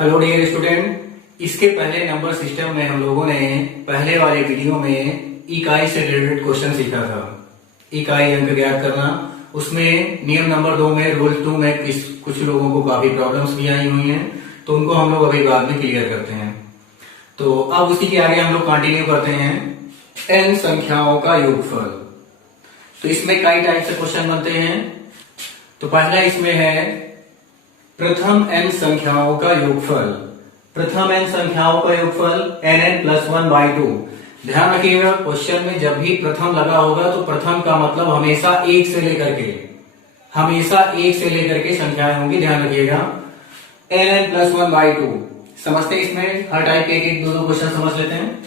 Hello dear student, इसके पहले number system में हम लोगों ने पहले वाले वीडियो में इकाई से रिलेटेड क्वेश्चन सीखा था। इकाई अंक ज्ञात करना, उसमें नियम नंबर 2 में रूल 2 में कुछ लोगों को काफी प्रॉब्लम्स भी आई हुई हैं, तो उनको हम लोग अभी बाद में क्लियर करते हैं। तो अब उसी के आगे हम लोग कंटिन्यू करते हैं n संख्याओं का योगफल। तो इसमें कई टाइप से क्वेश्चन बनते हैं। तो पहला इसमें है प्रथम n संख्याओं का योगफल। प्रथम n संख्याओं का योगफल nn+1/2। ध्यान रखिएगा, क्वेश्चन में जब भी प्रथम लगा होगा तो प्रथम का मतलब हमेशा एक से लेकर के संख्याएं होंगी। ध्यान रखिएगा, nn+1/2 समझते हैं। इसमें हर टाइप के एक दो क्वेश्चन समझ लेते हैं।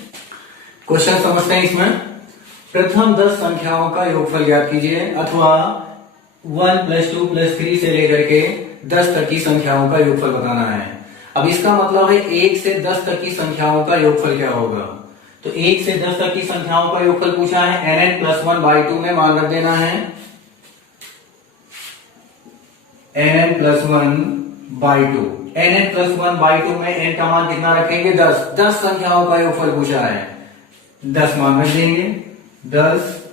क्वेश्चन समझते हैं। इसमें प्रथम 10 संख्याओं का योगफल ज्ञात कीजिए, अथवा 1 + 2 + 3 से लेकर के 10 तक की संख्याओं का योगफल बताना है। अब इसका मतलब है 1 से 10 तक की संख्याओं का योगफल क्या होगा। तो 1 से 10 तक की संख्याओं का योगफल पूछा है, nn+1/2 में मान रख देना है nn+1/2। nn+1/2 में n का मान कितना रखेंगे, 10। 10 संख्याओं का योगफल पूछा है, 10 मान रख देंगे। 10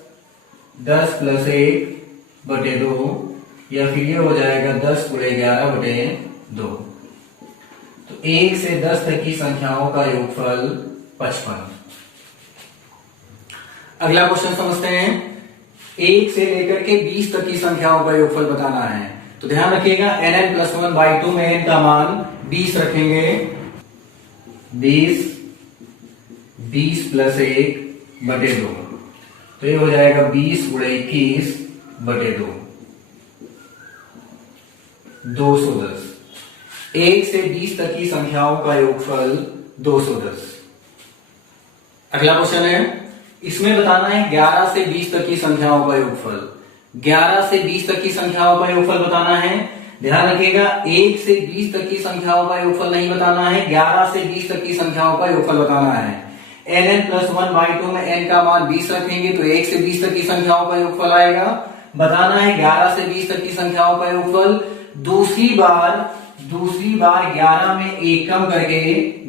+ 1/2, या फिर ये हो जाएगा 10 × 11/2। तो 1 से 10 तक की संख्याओं का योगफल 55। अगला क्वेश्चन समझते हैं। 1 से लेकर के 20 तक की संख्याओं का योगफल बताना है। तो ध्यान रखिएगा, nn+1/2 में n का मान 20 रखेंगे। 20 + 1/2, तो ये हो जाएगा 20 × 21/2, 210। 1 से 20 तक की संख्याओं का योगफल 210। अगला क्वेश्चन है, इसमें बताना है 11 से 20 तक की संख्याओं का योगफल। 11 से 20 तक की संख्याओं का योगफल बताना है। ध्यान रखिएगा, 1 से 20 तक की संख्याओं का योगफल नहीं बताना है, 11 से 20 तक की संख्याओं का योगफल बताना है। nn+1/2 में n का मान 20 रखेंगे, तो 1 से 20 तक की संख्याओं का योगफल आएगा। बताना है 11 से 20 तक की संख्याओं का योगफल। दूसरी बार 11 में 1 कम करके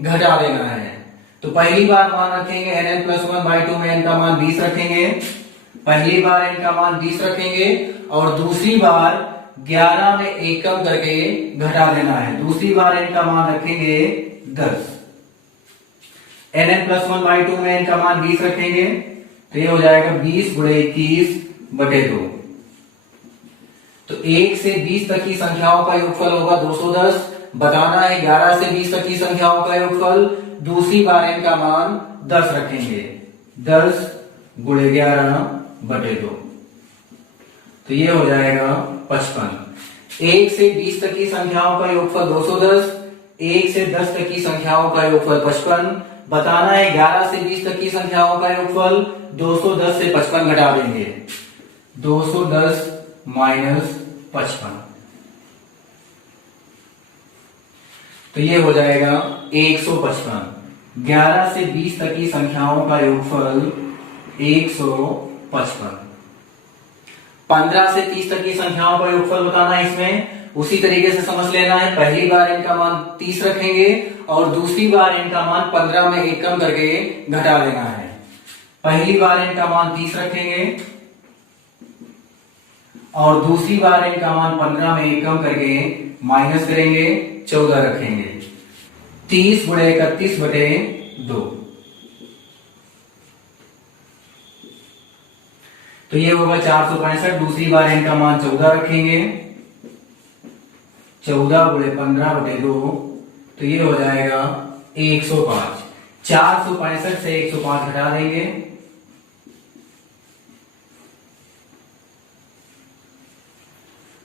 घटा देना है। तो पहली बार मान रखेंगे nn+1/2 में n का मान 20 रखेंगे। पहली बार n का मान 20 रखेंगे, और दूसरी बार 11 में 1 कम करके घटा देना है। दूसरी बार n का मान रखेंगे 10। nn+1/2 में n का मान 20 रखेंगे, तो ये हो जाएगा 20 × 21/2। तो 1 से 20 तक की संख्याओं का योगफल होगा 210। बताना है 11 से 20 तक की संख्याओं का योगफल। दूसरी बार n का मान 10 रखेंगे, 10 × 11/2, तो ये हो जाएगा 55। 1 से 20 तक की संख्याओं का योगफल 210, 1 से 10 तक की संख्याओं का योगफल 55। बताना है 11 से 20 तक की संख्याओं का योगफल। 210 से 55 घटा देंगे, 210 - 55, तो ये हो जाएगा 155। 11 से 20 तक की संख्याओं का योगफल 155। 15 से 30 तक की संख्याओं का योगफल बताना है। इसमें उसी तरीके से समझ लेना है, पहली बार n का मान 30 रखेंगे, और दूसरी बार n का मान 15 में 1 कम करके घटा देना है। पहली बार n का मान 30 रखेंगे, और दूसरी बार n का मान 15 में 1 कम करके माइनस करेंगे, 14 रखेंगे। 30 × 31/2, तो ये होगा 465। दूसरी बार n का मान 14 रखेंगे, 14 × 15/2, तो ये हो जाएगा 105। 465 से 105 घटा देंगे,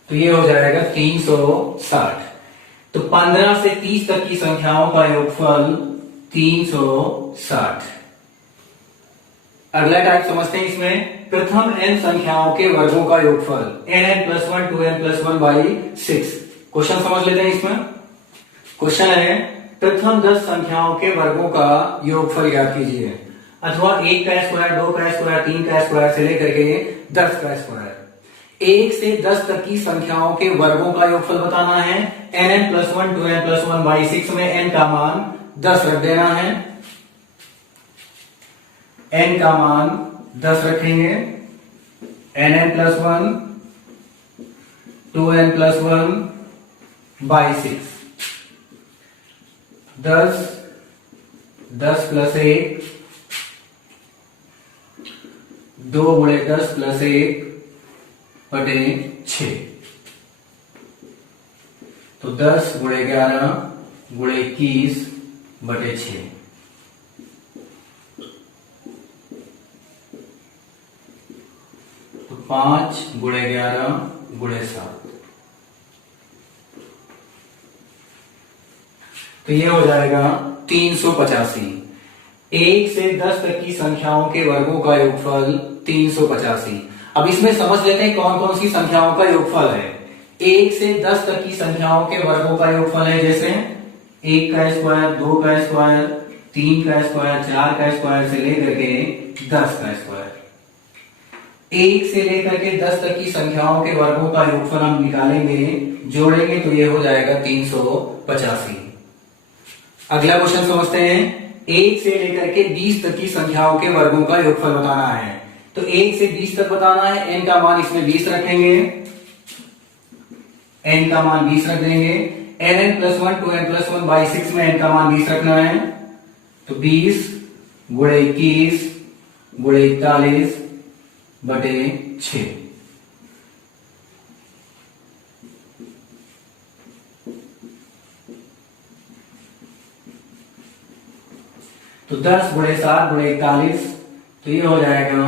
तो ये हो जाएगा 360। तो 15 से 30 तक की संख्याओं का योगफल 360। अगला टाइप समझते हैं। इसमें प्रथम n संख्याओं के वर्गों का योगफल nn+1 2n+1/6। क्वेश्चन समझ लेते हैं। इसमें क्वेश्चन है, प्रथम 10 संख्याओं के वर्गों का योगफल ज्ञात कीजिए, अथवा 1 का स्क्वायर, 2 का स्क्वायर, 3 का स्क्वायर से लेकर के 10 का स्क्वायर। 1 से 10 तक की संख्याओं के वर्गों का योगफल बताना है। nn+1 2n+1/6 में n का मान 10 रख देना है। n का मान 10 रखेंगे। nn+1 2n+1/6 10 10 + 1 2 × 10 + 1 बटे 6। तो 10 × 11 × 21 बटे 6। तो 5 × 11 × 7। तो ये हो जाएगा 385। 1 से 10 तक की संख्याओं के वर्गों का योगफल 385। अब इसमें समझ लेते हैं कौन कौन सी संख्याओं का योगफल है। 1 से 10 तक की संख्याओं के वर्गों का योगफल है, जैसे 1 का स्क्वायर, 2 का स्क्वायर, 3 का स्क्वायर, 4 का स्क्वायर से लेकर के 10 का स्क्वायर। 1 से लेकर के 10 तक की संख्याओं के वर्गों का योगफल हम निकालेंगे, जोड़ेंगे तो ये हो जाएगा 385। अगला क्वेश्चन समझते हैं। 1 से लेकर के 20 तक की संख्याओं के वर्गों का योगफल बताना है। तो 1 से 20 तक बताना है। n का मान इसमें 20 रखेंगे। n का मान 20 रख देंगे। nn+1 2n+1/6 में n का मान 20 रखना है। तो 20 × 21 × 41 बटे 6। तो 10 × 7 × 41, तो ये हो जाएगा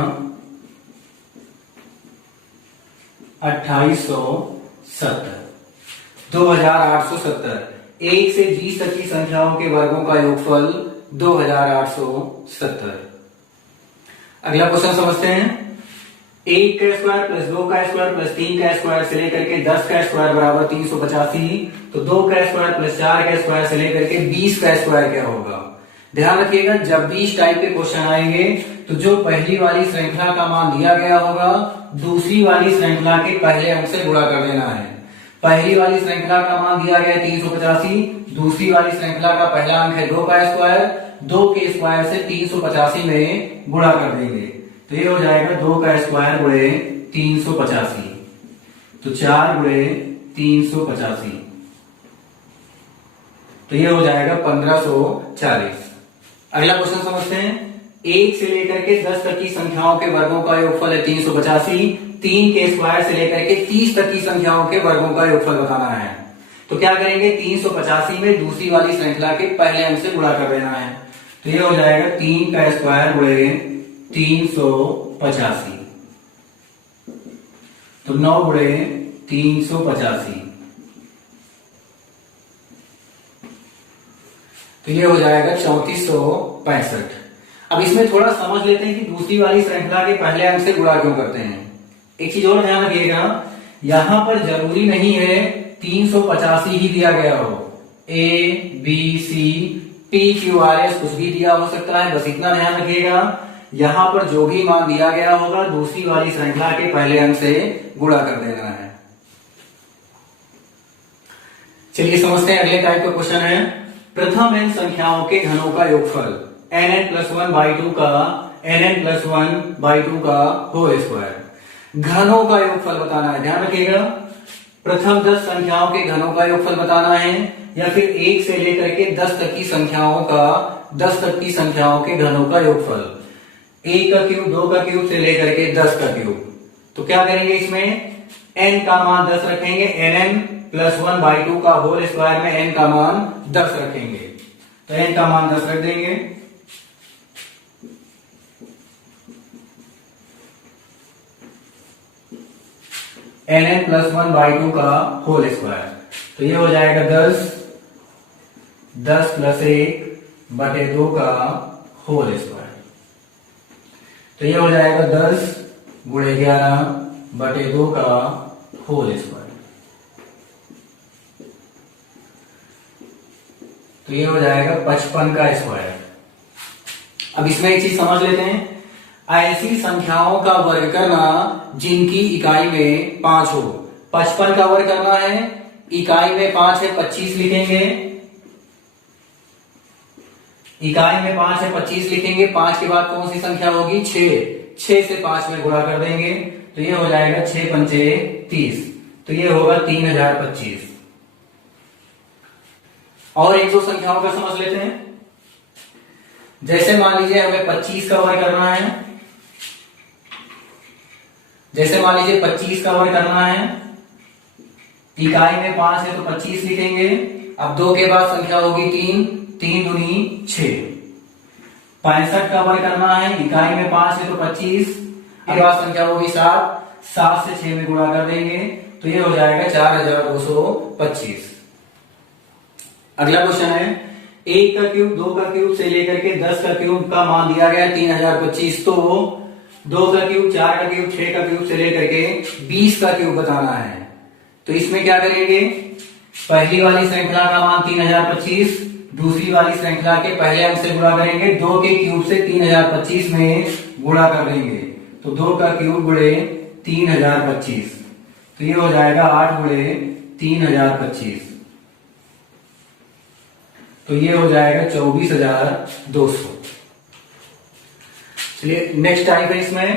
2870। 2870। 1 से 20 तक की संख्याओं के वर्गों का योगफल 2870। अगला क्वेश्चन समझते हैं। 1 का स्क्वायर प्लस 2 का स्क्वायर प्लस 3 का स्क्वायर से लेकर के 10 का स्क्वायर बराबर 385। तो 2 का स्क्वायर प्लस 4 का स्क्वायर से लेकर के 20 का स्क्वायर क्या होगा। ध्यान रखिएगा, जब भी इस टाइप के क्वेश्चन आएंगे तो जो पहली वाली श्रृंखला का मान दिया गया होगा, दूसरी वाली श्रृंखला के पहले अंक से गुणा कर देना है। पहली वाली श्रृंखला का मान दिया गया है 385, दूसरी वाली श्रृंखला का पहला अंक है 2 का स्क्वायर, 2 के स्क्वायर से 385 में गुणा कर देंगे। तो ये हो जाएगा 2 का स्क्वायर × 385। तो 4 × 385, तो ये हो जाएगा 1540। अगला क्वेश्चन समझते हैं। 1 से लेकर के 10 तक की संख्याओं के वर्गों का योगफल है 385। 3 के स्क्वायर से लेकर के 30 तक की संख्याओं के वर्गों का योगफल बताना है। तो क्या करेंगे, 385 में दूसरी वाली श्रृंखला के पहले अंक से गुणा कर देना है। तो ये हो जाएगा 3 का स्क्वायर × 385। तो 9 × 385, तो ये हो जाएगा 3465। अब इसमें थोड़ा समझ लेते हैं कि दूसरी वाली श्रृंखला के पहले अंक से गुणा क्यों करते हैं। एक चीज और ध्यान रखिएगा, यहां पर जरूरी नहीं है 385 ही दिया गया हो। A, B, C, P, Q, R, S कुछ भी दिया हो सकता है। बस इतना ध्यान रखिएगा, यहां पर जो भी मान दिया गया होगा दूसरी वाली श्रृंखला के पहले अंक से गुणा कर देना है। चलिए समझते हैं। अगले टाइप का क्वेश्चन है। प्रथम n संख्याओं के घनों का योगफल nn+1/2 का nn+1/2 का होल स्क्वायर। घनों का योगफल बताना है। ध्यान रखिएगा, प्रथम 10 संख्याओं के घनों का योगफल बताना है, या फिर 1 से लेकर के 10 तक की संख्याओं के घनों का योगफल। 1 का क्यूब, 2 का क्यूब से लेकर के 10 का क्यूब। तो क्या करेंगे, इसमें n का मान 10 रखेंगे। nn+1/2 का होल स्क्वायर में n का मान 10 रखेंगे। तो n का मान 10 रख देंगे। nn+1/2 का होल स्क्वायर, तो ये हो जाएगा 10 + 1/2 का होल स्क्वायर। तो ये हो जाएगा 10 × 11/2 का होल स्क्वायर। तो ये हो जाएगा 55 का स्क्वायर। अब इसमें एक चीज समझ लेते हैं, ऐसी संख्याओं का वर्ग करना जिनकी इकाई में 5 हो। 55 का वर्ग करना है, इकाई में 5 है, 25 लिखेंगे। इकाई में 5 है, 25 लिखेंगे। 5 के बाद कौन सी संख्या होगी? 6। 6 से 5 में गुणा कर देंगे तो ये हो जाएगा 6 पंचे 30, तो ये होगा 3025। और एक दो संख्याओं का समझ लेते हैं। जैसे मान लीजिए हमें 25 का वर्ग करना है, जैसे मान लीजिए 25 का वर्ग करना है, इकाई में 5 है तो 25 लिखेंगे। अब 2 के बाद संख्या होगी 3, 3 दूनी 6। 65 का वर्ग करना है, इकाई में 5 है तो 25, के बाद संख्या होगी 7, 7 से 6 में गुणा कर देंगे तो ये हो जाएगा 4225। अगला क्वेश्चन है 1 का क्यूब, 2 का क्यूब से लेकर के 10 का क्यूब का मान दिया गया है 3025। तो 2 का क्यूब, 4 का क्यूब, 6 का क्यूब से लेकर के 20 का क्यूब बताना है। तो इसमें क्या करेंगे? पहली वाली श्रृंखला का मान 3025, दूसरी वाली श्रृंखला के पहले अंक से गुणा करेंगे। 2 के क्यूब से 3025 में गुणा कर देंगे तो 2 का क्यूब गुणे 3025, तो ये हो जाएगा 8 गुणे 3025, तो ये हो जाएगा 24200। चलिए नेक्स्ट टाइप है इसमें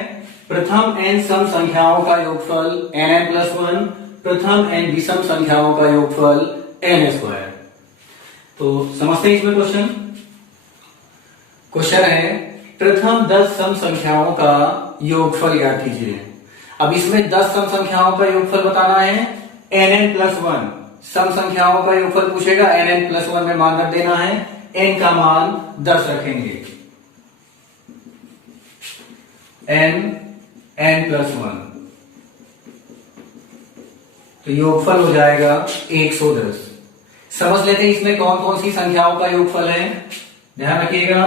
प्रथम n सम संख्याओं का योगफल nn+1, प्रथम n विषम संख्याओं का योगफल n²। तो समझते हैं इसमें क्वेश्चन। क्वेश्चन है प्रथम 10 सम संख्याओं का योगफल ज्ञात कीजिए। अब इसमें 10 सम संख्याओं का योगफल बताना है nn+1। सम संख्याओं का योगफल पूछेगा, nn+1 में मान रख देना है, n का मान 10 रखेंगे, n+1, तो योगफल हो जाएगा 110। समझ लेते हैं इसमें कौन कौन सी संख्याओं का योगफल है। ध्यान रखिएगा,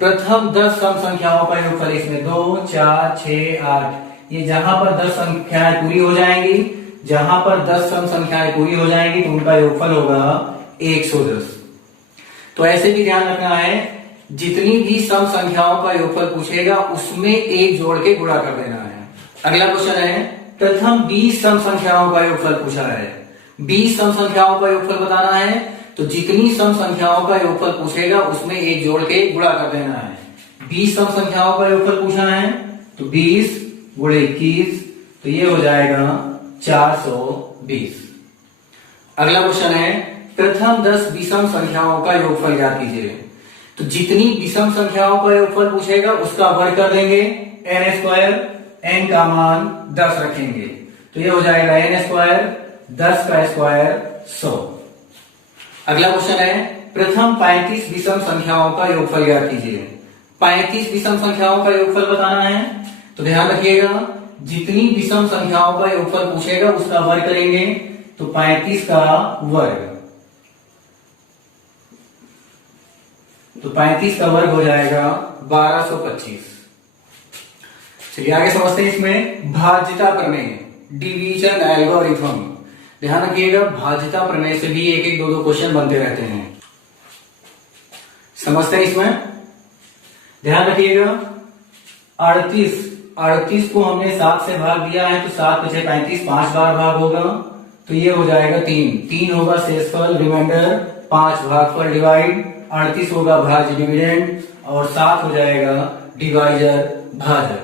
प्रथम 10 सम संख्याओं का योगफल इसमें 2, 4, 6, 8। ये जहां पर 10 संख्याएं पूरी हो जाएंगी, जहां पर 10 सम संख्याएं पूरी हो जाएंगी तो उनका योगफल होगा 110। तो ऐसे भी ध्यान रखना है, जितनी भी सम संख्याओं का योगफल पूछेगा उसमें एक जोड़ के गुणा कर देना है। अगला क्वेश्चन है प्रथम 20 सम संख्याओं का योगफल पूछा है। 20 सम संख्याओं का योगफल बताना है, तो जितनी सम संख्याओं का योगफल पूछेगा उसमें एक जोड़ के गुणा कर देना है। 20 सम संख्याओं का योगफल पूछा है तो 20 गुणे 21, तो ये हो जाएगा 420। अगला क्वेश्चन है प्रथम 10 विषम संख्याओं का योगफल ज्ञात कीजिए। तो जितनी विषम संख्याओं का योगफल पूछेगा उसका वर्ग कर देंगे n², n का मान 10 रखेंगे, तो ये हो जाएगा n², 10 का स्क्वायर 100। अगला क्वेश्चन है प्रथम 35 विषम संख्याओं का योगफल ज्ञात कीजिए। 35 विषम संख्याओं का योगफल बताना है, तो ध्यान रखिएगा, जितनी विषम संख्याओं का योगफल पूछेगा उसका वर्ग करेंगे, तो 35 का वर्ग, तो 35 का वर्ग हो जाएगा 1225। चलिए आगे समझते हैं इसमें भाज्यता प्रमेय, डिवीजन एल्गोरिथम। ध्यान रखिएगा, भाज्यता प्रमेय से भी एक एक दो क्वेश्चन बनते रहते हैं। समझते हैं इसमें, ध्यान रखिएगा, 38 को हमने 7 से भाग दिया है, तो 7 × 35 5 बार भाग होगा, तो ये हो जाएगा 3 होगा शेषफल, रिमाइंडर 5 भागफल डिवाइड, 38 होगा भाज्य डिविडेंड, और 7 हो जाएगा डिवाइजर भाजक।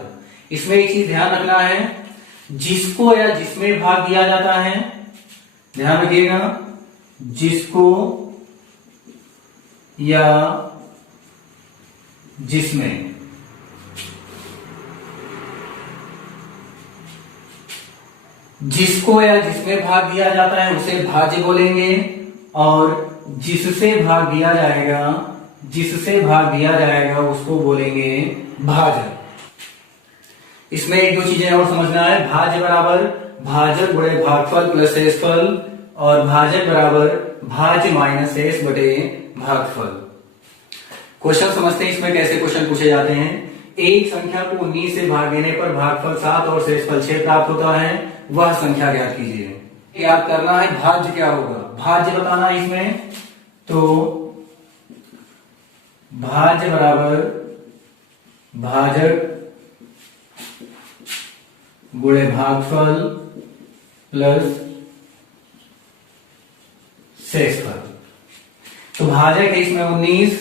इसमें एक चीज ध्यान रखना है, जिसको या जिसमें भाग दिया जाता है, ध्यान रखिएगा, जिसको या जिसमें, जिसको या जिसमें भाग दिया जाता है उसे भाज्य बोलेंगे, और जिससे भाग दिया जाएगा उसको बोलेंगे भाजक। इसमें एक दो चीजें और समझना है, भाज्य बराबर भाजक गुणे भागफल प्लस शेषफल, और भाजक बराबर भाज्य माइनस शेष बटे भागफल। क्वेश्चन समझते हैं इसमें कैसे क्वेश्चन पूछे जाते हैं। एक संख्या को 19 से भाग देने पर भागफल 7 और शेषफल 6 प्राप्त होता है, वह संख्या ज्ञात कीजिए। याद करना है भाज्य क्या होगा, भाज्य बताना है इसमें, तो भाज्य बराबर भाजक गुणे भागफल प्लस शेषफल। तो भाजक है इसमें 19,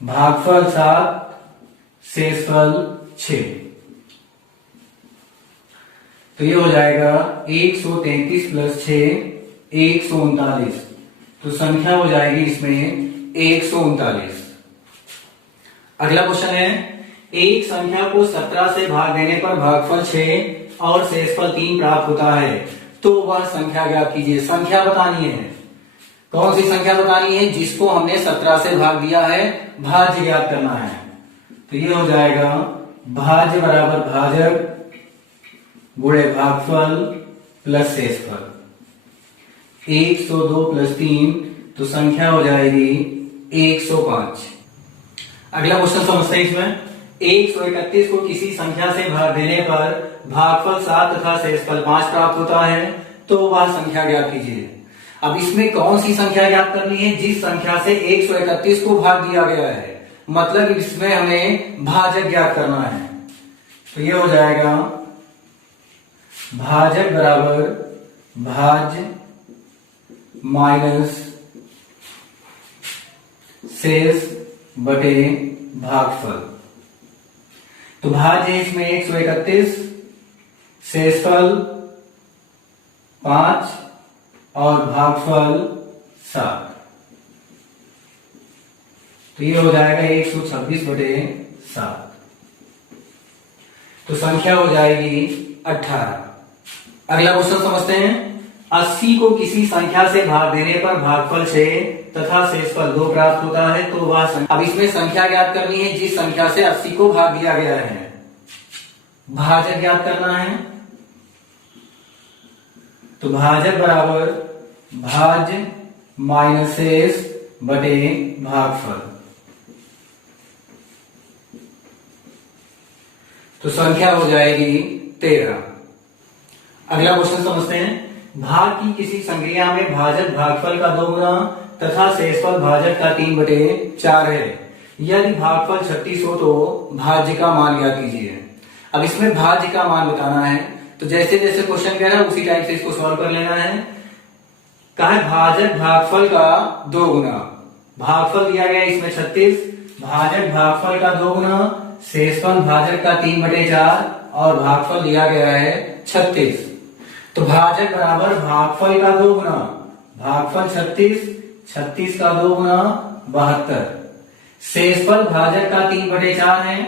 भागफल 7, शेषफल 6। तो ये हो जाएगा 133 प्लस 6 139। तो संख्या हो जाएगी इसमें 139। अगला क्वेश्चन है, एक संख्या को 17 से भाग देने पर भागफल 6 और शेषफल 3 प्राप्त होता है, तो वह संख्या ज्ञात कीजिए। संख्या बतानी है, कौन सी संख्या बतानी है? जिसको हमने 17 से भाग दिया है, भाज्य ज्ञात करना है। तो ये हो जाएगा भाज्य बराबर भाजक गुणे भागफल प्लस शेषफल। 102 प्लस 3, तो संख्या हो जाएगी 105। अगला क्वेश्चन समझते हैं। इसमें 131 को किसी संख्या से भाग देने पर भागफल 7 तथा शेषफल 5 प्राप्त होता है, तो वह संख्या ज्ञात कीजिए। अब इसमें कौन सी संख्या ज्ञात करनी है? जिस संख्या से 131 को भाग दिया गया है, मतलब इसमें हमें भाजक ज्ञात करना है। तो ये हो जाएगा भाजक बराबर भाज्य माइनस शेष बटे भागफल। तो भाज्य है इसमें 131, शेषफल 5 और भागफल 7। तो ये हो जाएगा 126 बटे 7। तो संख्या हो जाएगी 18। अगला क्वेश्चन समझते हैं। 80 को किसी संख्या से भाग देने पर भागफल 6 तथा शेषफल 2 प्राप्त होता है, तो वह संख्या। अब इसमें संख्या ज्ञात करनी है जिस संख्या से 80 को भाग दिया गया है, भाजक ज्ञात करना है। तो भाजक बराबर भाज्य माइनस शेष बटे भागफल। तो संख्या हो जाएगी 13। अगला क्वेश्चन समझते हैं। भाग की किसी संक्रिया में भाजक भागफल का 2 गुना तथा शेषफल भाजक का 3/4 है। यदि भागफल 36 हो तो भाज्य का मान ज्ञात कीजिए। अब इसमें भाज्य का मान बताना है, तो जैसे जैसे क्वेश्चन कह रहा है उसी टाइप से इसको सॉल्व कर लेना है। कहा है भाजक भागफल का 2 गुना, भागफल दिया गया इसमें 36, भाजक भागफल का 2 गुना, शेषफल भाजक का 3/4 और भागफल दिया गया है 36। तो भाजक बराबर भागफल का 2 गुना, भागफल 36, 36 का 2 गुना 72, शेषफल भाजक का 3/4 है,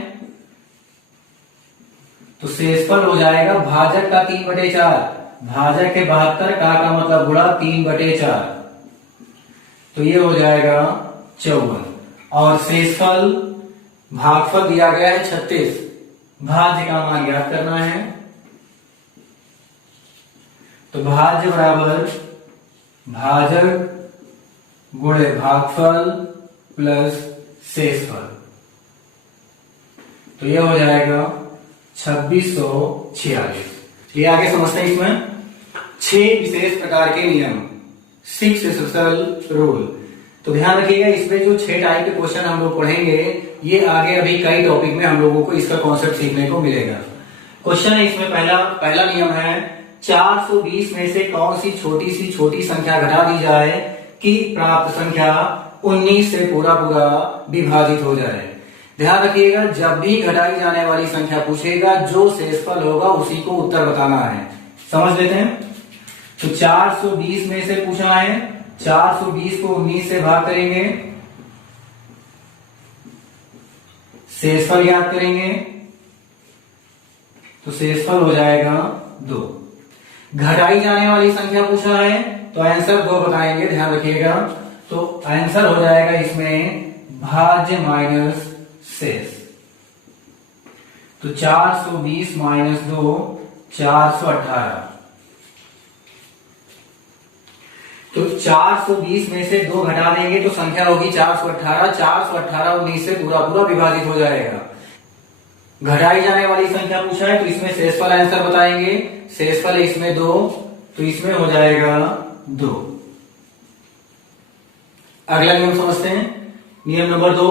तो शेषफल हो जाएगा भाजक का 3/4, भाजक के 72 का मतलब गुणा 3/4, तो ये हो जाएगा 54। और शेषफल भागफल दिया गया है 36, भाज्य का मान ज्ञात करना है। तो भाज्य बराबर भाजक गुणे भागफल प्लस शेषफल, तो ये हो जाएगा 2646। ये आगे समझते हैं। इसमें 6 विशेष प्रकार के नियम, 6 एसेंशियल रूल। तो ध्यान रखिएगा, इसमें जो 6 टाइप के क्वेश्चन हम लोग पढ़ेंगे, ये आगे अभी कई टॉपिक में हम लोगों को इसका कॉन्सेप्ट सीखने को मिलेगा। क्वेश्चन है इसमें पहला नियम है 420 में से कौन सी छोटी संख्या घटा दी जाए कि प्राप्त संख्या 19 से पूरा विभाजित हो जाए। ध्यान रखिएगा, जब भी घटाई जाने वाली संख्या पूछेगा, जो शेषफल होगा उसी को उत्तर बताना है। समझ लेते हैं। तो 420 में से पूछना है, 420 को 19 से भाग करेंगे, शेषफल याद करेंगे, तो शेषफल हो जाएगा 2। घटाई जाने वाली संख्या पूछा है, तो आंसर 2 बताएंगे। ध्यान रखिएगा, तो आंसर हो जाएगा इसमें भाज्य माइनस शेष। तो 420 माइनस 2 418। तो 420 में से 2 घटा देंगे तो संख्या होगी 418। 418 19 से पूरा विभाजित हो जाएगा। घटाई जाने वाली संख्या पूछा है, तो इसमें शेषफल आंसर बताएंगे। शेषफल इसमें 2, तो इसमें हो जाएगा 2। अगला नियम समझते हैं। नियम नंबर 2,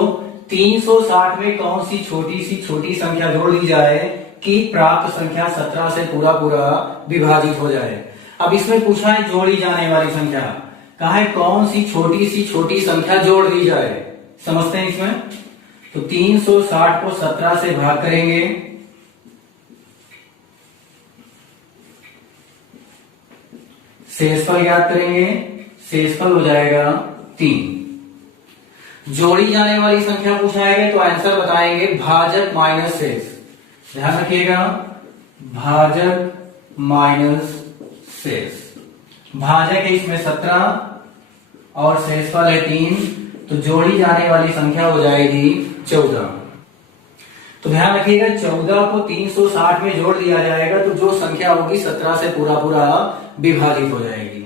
360 में कौन सी छोटी संख्या जोड़ दी जाए कि प्राप्त संख्या 17 से पूरा पूरा विभाजित हो जाए। अब इसमें पूछा है जोड़ी जाने वाली संख्या, कहा है कौन सी छोटी संख्या जोड़ दी जाए। समझते हैं इसमें। तो 360 को 17 से भाग करेंगे, शेषफल याद करेंगे, शेषफल हो जाएगा 3। जोड़ी जाने वाली संख्या पूछाएंगे तो आंसर बताएंगे भाजक माइनस शेष। ध्यान रखिएगा, भाजक माइनस शेष। भाजक है इसमें 17 और शेषफल है 3, तो जोड़ी जाने वाली संख्या हो जाएगी 14। तो ध्यान रखिएगा 14 को 360 में जोड़ दिया जाएगा तो जो संख्या होगी 17 से पूरा पूरा विभाजित हो जाएगी।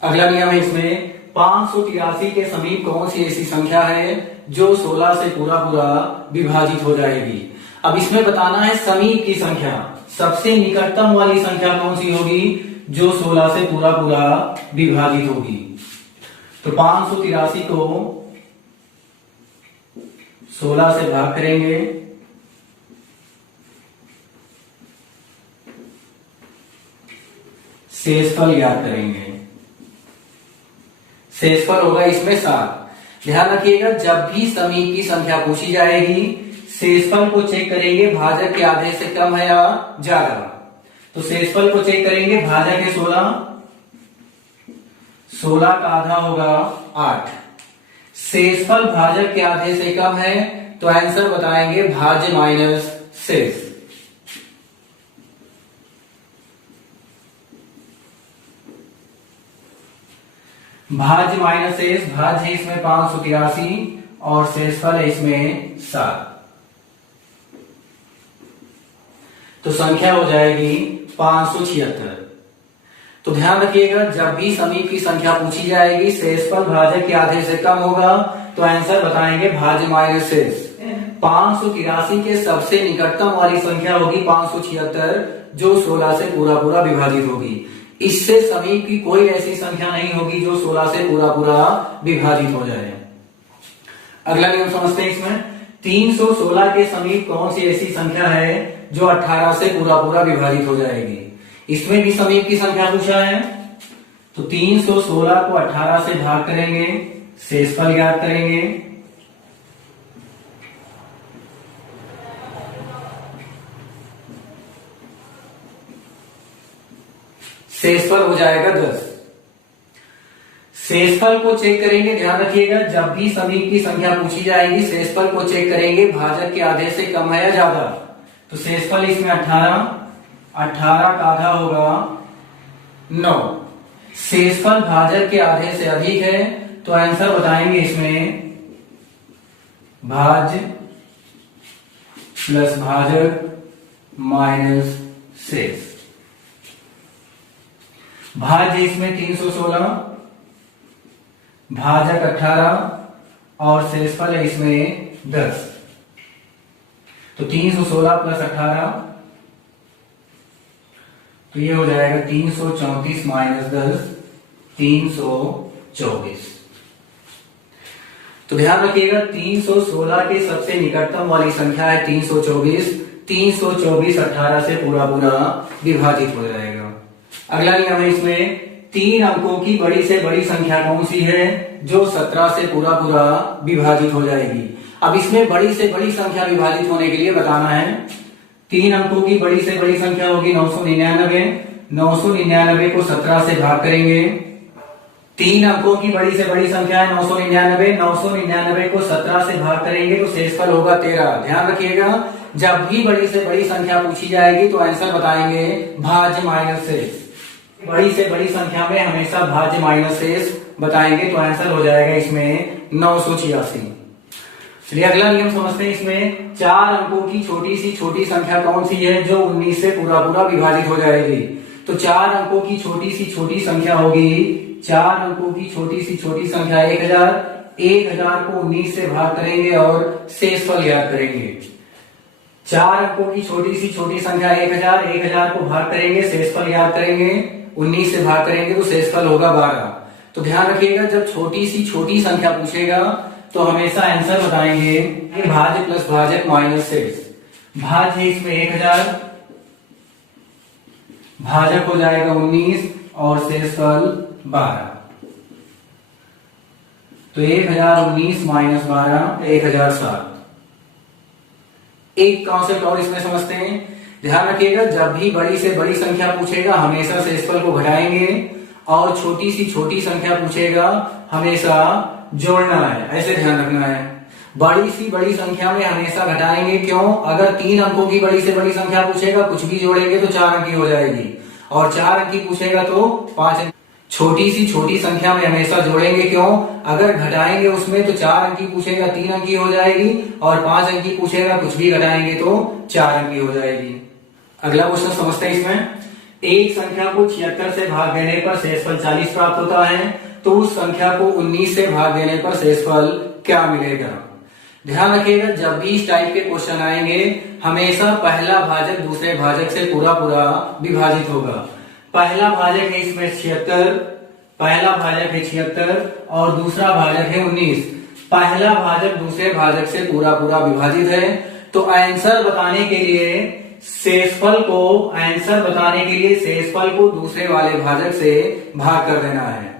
अगला नियम है इसमें 583 के समीप कौन सी ऐसी संख्या है जो 16 से पूरा पूरा विभाजित हो जाएगी। अब इसमें बताना है समीप की संख्या, सबसे निकटतम वाली संख्या कौन सी होगी जो 16 से पूरा पूरा विभाजित होगी। तो 583 को 16 से भाग करेंगे, शेषफल याद करेंगे, शेषफल होगा इसमें 7। ध्यान रखिएगा जब भी समीप की संख्या पूछी जाएगी शेषफल को चेक करेंगे भाजक के आधे से कम है या ज्यादा। तो शेषफल को चेक करेंगे, भाजक है 16, 16 का आधा होगा 8। शेषफल भाजक के आधे से कम है तो आंसर बताएंगे भाज्य माइनस शेष। भाज्य माइनस शेष, भाज्य है इसमें 583 और शेषफल है इसमें 7। तो संख्या हो जाएगी 576। तो ध्यान रखिएगा जब भी समीप की संख्या पूछी जाएगी शेषफल भाजक के आधे से कम होगा तो आंसर बताएंगे भाज्य माइनस शेष। 583 के सबसे निकटतम वाली संख्या होगी 576 जो 16 से पूरा पूरा विभाजित होगी। इससे समीप की कोई ऐसी संख्या नहीं होगी जो 16 से पूरा पूरा विभाजित हो जाए। अगला नियम समझते हैं इसमें 316 के समीप कौन सी ऐसी संख्या है जो 18 से पूरा पूरा विभाजित हो जाएगी। इसमें भी समीप की संख्या पूछा है तो 316 को 18 से भाग करेंगे, शेषफल याद करेंगे, शेषफल हो जाएगा 10। शेषफल को चेक करेंगे, ध्यान रखिएगा जब भी समीप की संख्या पूछी जाएगी शेषफल को चेक करेंगे भाजक के आधे से कम है या ज्यादा। तो शेषफल इसमें 18, 18 का आधा होगा 9। शेषफल भाजक के आधे से अधिक है तो आंसर बताएंगे इसमें भाज्य प्लस भाजक माइनस शेष। भाज्य इसमें 316, भाजक 18 और शेषफल है इसमें 10। तो 316 प्लस 18 तो ये हो जाएगा 334 माइनस 10, 324। तो ध्यान रखिएगा 316 के सबसे निकटतम वाली संख्या है 324। 324 18 से पूरा पूरा विभाजित हो जाएगा। अगला नियम है इसमें 3 अंकों की बड़ी से बड़ी संख्या कौन सी है जो 17 से पूरा पूरा विभाजित हो जाएगी। अब इसमें बड़ी से बड़ी संख्या विभाजित होने के लिए बताना है 3 अंकों की बड़ी से बड़ी संख्या होगी 999। 999 को 17 से भाग करेंगे। 3 अंकों की बड़ी से बड़ी संख्या है 999। 999 को 17 से भाग करेंगे तो शेषफल होगा 13। ध्यान रखिएगा जब भी बड़ी से बड़ी संख्या पूछी जाएगी तो आंसर बताएंगे भाज्य माइनस शेष। बड़ी से बड़ी संख्या में हमेशा भाज्य माइनस शेष बताएंगे तो आंसर हो जाएगा इसमें 986। चलिए अगला नियम समझते हैं। इसमें 4 अंकों की छोटी संख्या कौन सी है जो 19 से पूरा पूरा विभाजित हो जाएगी। तो 4 अंकों की छोटी संख्या होगी, 4 अंकों की छोटी संख्या 1000। 1000 को 19 से भाग करेंगे और शेषफल याद करेंगे। 4 अंकों की छोटी संख्या 1000। 1000 को भाग करेंगे, शेषफल याद करेंगे, 19 से भाग करेंगे तो शेषफल होगा 12। तो ध्यान रखिएगा जब छोटी संख्या पूछेगा तो तो हमेशा आंसर बताएंगे कि भाज्य प्लस भाजक माइनस शेष। भाज्य है इसमें 1000, भाजक हो जाएगा 19 और शेषफल 12। तो 1019 माइनस 12 1007। एक कॉन्सेप्ट और इसमें समझते हैं, ध्यान रखिएगा जब भी बड़ी से बड़ी संख्या पूछेगा हमेशा शेषफल को घटाएंगे, और छोटी सी छोटी संख्या पूछेगा हमेशा जोड़ना है, ऐसे ध्यान रखना है। बड़ी सी बड़ी संख्या में हमेशा घटाएंगे, क्यों? अगर 3 अंकों की बड़ी से बड़ी संख्या पूछेगा कुछ भी जोड़ेंगे तो 4 अंक की हो जाएगी, और 4 अंक की पूछेगा तो 5 अंक। छोटी सी छोटी संख्या में हमेशा जोड़ेंगे, क्यों? अगर घटाएंगे उसमें तो 4 अंक की पूछेगा 3 अंक की हो जाएगी, और 5 अंक की पूछेगा कुछ भी घटाएंगे तो 4 अंक की हो जाएगी। अगला क्वेश्चन समझते हैं। इसमें एक संख्या को 76 से भाग देने पर शेषफल 40 प्राप्त होता है, तो उस संख्या को 19 से भाग देने पर शेषफल क्या मिलेगा? ध्यान रखिएगा जब भी इस टाइप के क्वेश्चन आएंगे हमेशा पहला भाजक दूसरे भाजक से पूरा पूरा विभाजित होगा। पहला भाजक है इसमें 76, पहला भाजक है 76 और दूसरा भाजक है 19। पहला भाजक दूसरे भाजक से पूरा पूरा विभाजित है, तो आंसर बताने के लिए शेषफल को दूसरे वाले भाजक से भाग कर देना है।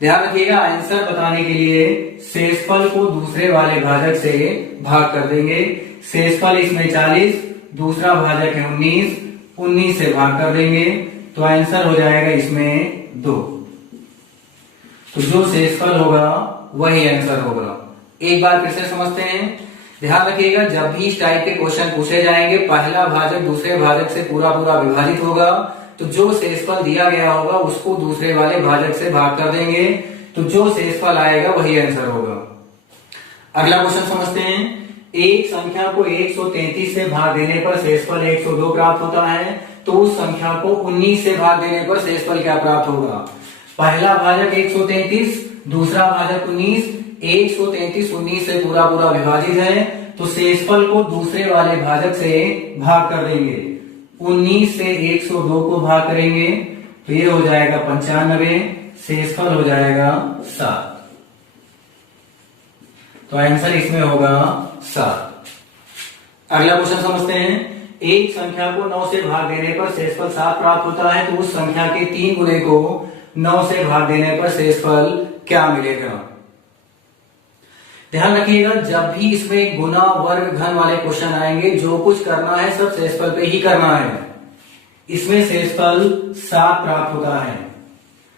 ध्यान रखिएगा आंसर बताने के लिए शेषफल को दूसरे वाले भाजक से भाग कर देंगे। शेषफल इसमें 40, दूसरा भाजक है 19, 19 से भाग कर देंगे तो आंसर हो जाएगा इसमें 2। तो जो शेषफल होगा वही आंसर होगा। एक बार फिर से समझते हैं, ध्यान रखिएगा जब भी इस टाइप के क्वेश्चन पूछे जाएंगे पहला भाजक दूसरे भाजक से पूरा पूरा विभाजित होगा, तो जो शेषफल दिया गया होगा उसको दूसरे वाले भाजक से भाग कर देंगे, तो जो शेषफल आएगा वही आंसर होगा। अगला क्वेश्चन समझते हैं। एक संख्या को 133 से भाग देने पर शेषफल 102 प्राप्त होता है, तो उस संख्या को 19 से भाग देने पर शेषफल क्या प्राप्त होगा? पहला भाजक 133, दूसरा भाजक 19, 133 19 से पूरा पूरा विभाजित है, तो शेषफल को दूसरे वाले भाजक से भाग कर देंगे। 19 से 102 को भाग करेंगे तो ये हो जाएगा 95, शेषफल हो जाएगा 7। तो आंसर इसमें होगा 7। अगला क्वेश्चन समझते हैं। एक संख्या को 9 से भाग देने पर शेषफल 7 प्राप्त होता है, तो उस संख्या के 3 गुणे को 9 से भाग देने पर शेषफल क्या मिलेगा? ध्यान रखिएगा जब भी इसमें गुना वर्ग घन वाले क्वेश्चन आएंगे जो कुछ करना है सब शेषफल पे ही करना है। इसमें शेषफल 7 प्राप्त होता है,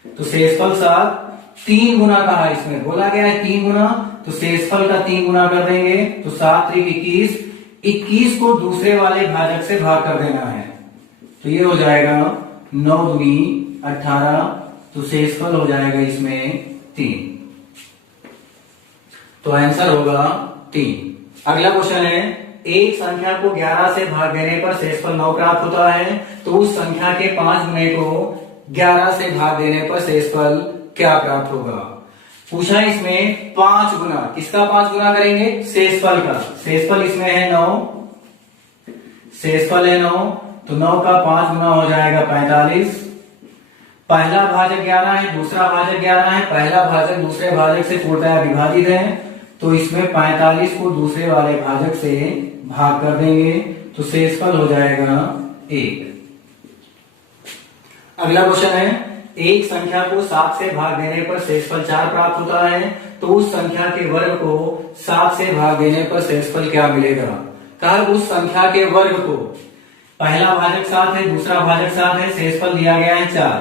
तो शेषफल 7 3 गुना कहा है, इसमें बोला गया है 3 गुना, तो शेषफल का 3 गुना कर देंगे तो 7 3 21, 21 को दूसरे वाले भाजक से भाग कर देना है, तो ये हो जाएगा 9 दूनी 18, तो शेषफल हो जाएगा इसमें 3। तो आंसर होगा 3। अगला क्वेश्चन है। एक संख्या को 11 से भाग देने पर शेषफल 9 प्राप्त होता है, तो उस संख्या के 5 गुणे को 11 से भाग देने पर शेषफल क्या प्राप्त होगा? पूछा इसमें 5 गुना, किसका 5 गुना करेंगे? शेषफल का। शेषफल इसमें है 9, शेषफल है 9, तो 9 का 5 गुना हो जाएगा 45। पहला भाजक 11 है, दूसरा भाजक 11 है, पहला भाजक दूसरे भाजक से पूर्णतः विभाजित है, तो इसमें 45 को दूसरे वाले भाजक से भाग कर देंगे तो शेषफल हो जाएगा 1। अगला क्वेश्चन है। एक संख्या को 7 से भाग देने पर शेषफल 4 प्राप्त होता है, तो उस संख्या के वर्ग को 7 से भाग देने पर शेषफल क्या मिलेगा? कहा उस संख्या के वर्ग को, पहला भाजक 7 है, दूसरा भाजक 7 है, शेषफल दिया गया है 4,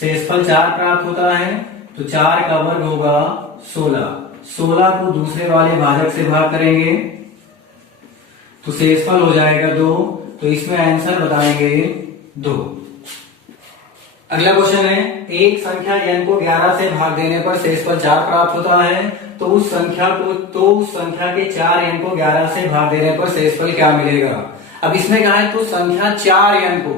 शेषफल 4 प्राप्त होता है, तो 4 का वर्ग होगा 16, 16 को दूसरे वाले भाजक से भाग करेंगे तो शेषफल हो जाएगा 2, तो इसमें आंसर बताएंगे 2। अगला क्वेश्चन है। एक संख्या n को 11 से भाग देने पर शेषफल 4 प्राप्त होता है, तो उस संख्या के 4 n को 11 से भाग देने पर शेषफल क्या मिलेगा? अब इसमें कहा है तो संख्या 4 n को,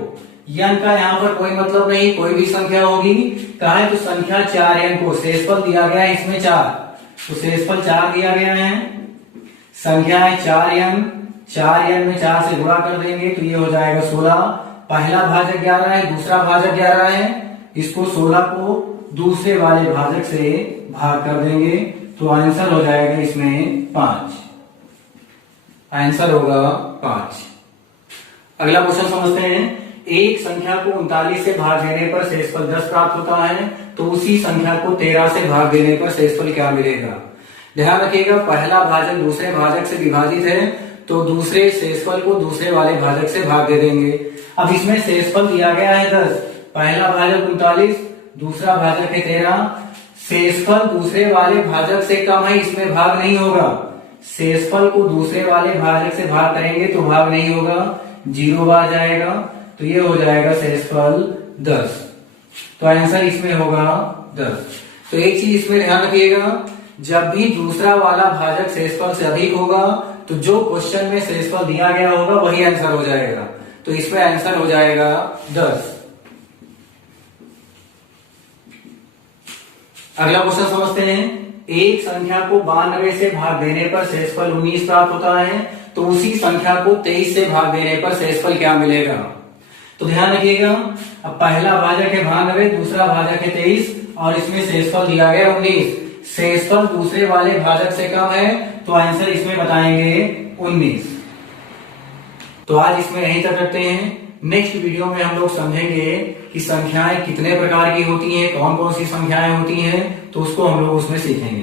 n का यहाँ पर कोई मतलब नहीं, कोई भी संख्या होगी, कहा है तो संख्या 4 n को, शेषफल दिया गया है इसमें 4, तो शेषफल 4 दिया गया है, संख्या है 4n, 4n में 4 से गुणा कर देंगे तो ये हो जाएगा 16। पहला भाजक 11 है, दूसरा भाजक 11 है, इसको 16 को दूसरे वाले भाजक से भाग कर देंगे तो आंसर हो जाएगा इसमें 5। आंसर होगा 5। अगला क्वेश्चन समझते हैं। एक संख्या को 39 से भाग देने पर शेषफल 10 प्राप्त होता है, तो उसी संख्या को 13 से भाग देने पर शेषफल क्या मिलेगा? ध्यान रखिएगा, पहला भाजक दूसरे भाजक से विभाजित है, तो दूसरे शेषफल को दूसरे वाले भाजक से भाग दे देंगे। अब इसमें शेषफल दिया गया है 10, पहला भाजक 39, दूसरा भाजक है 13। शेषफल दूसरे वाले भाजक से कम है, इसमें भाग नहीं होगा। शेषफल को दूसरे वाले भाजक से भाग करेंगे तो भाग नहीं होगा, 0 आ जाएगा, तो ये हो जाएगा शेषफल 10। तो आंसर इसमें होगा 10। तो एक चीज इसमें ध्यान रखिएगा, जब भी दूसरा वाला भाजक शेषफल से अधिक होगा तो जो क्वेश्चन में शेषफल दिया गया होगा वही आंसर हो जाएगा। तो इसमें आंसर हो जाएगा 10। अगला क्वेश्चन समझते हैं। एक संख्या को 92 से भाग देने पर शेषफल 19 प्राप्त होता है, तो उसी संख्या को 23 से भाग देने पर शेषफल क्या मिलेगा? तो ध्यान रखिएगा, अब पहला भाजक है 92, दूसरा भाजक है 23 और इसमें शेषफल दिया गया 19। शेषफल दूसरे वाले भाजक से कम है, तो आंसर इसमें बताएंगे 19। तो आज इसमें यहीं तक रखते हैं। नेक्स्ट वीडियो में हम लोग समझेंगे कि संख्याएं कितने प्रकार की होती हैं, कौन कौन सी संख्याएं होती हैं, तो उसको हम लोग उसमें सीखेंगे।